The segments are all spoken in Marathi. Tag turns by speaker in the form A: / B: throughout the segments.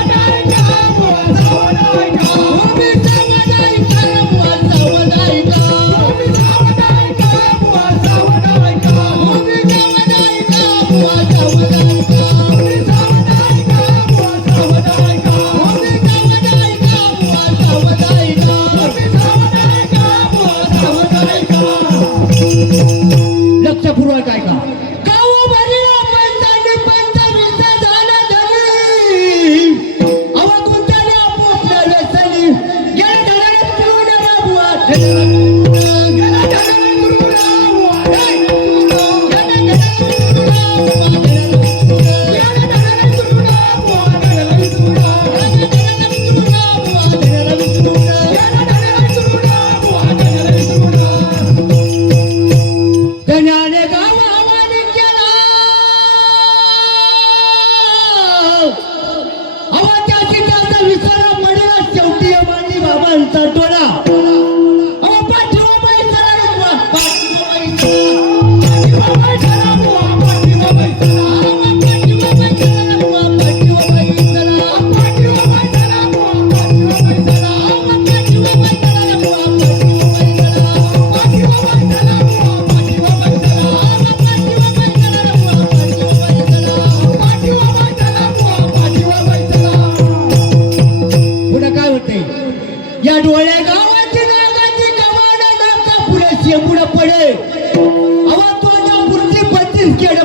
A: Oh, my God. ¡Cantando cantautora पडे आवृत्तीन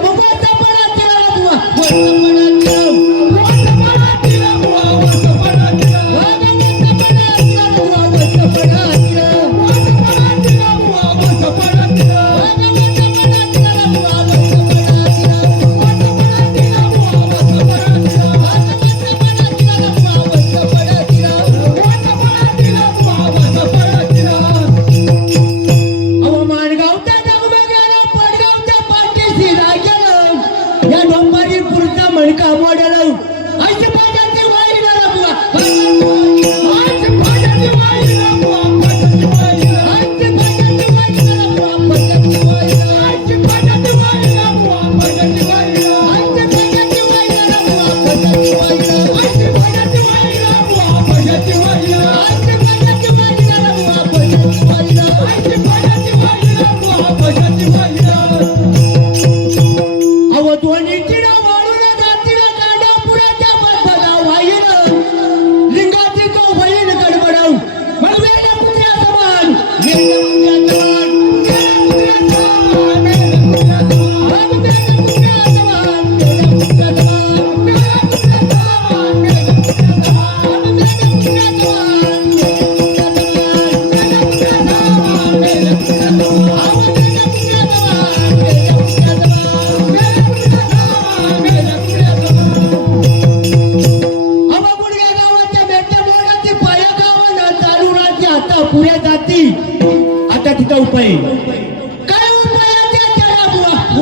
A: Thank you.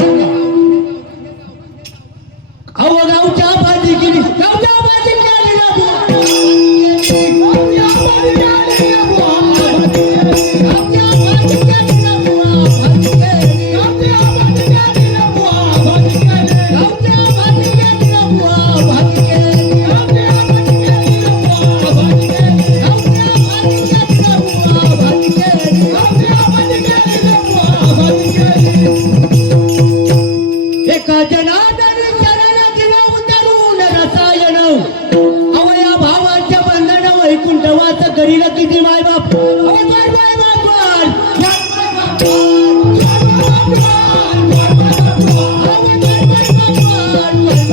A: Aleluia.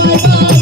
A: my son.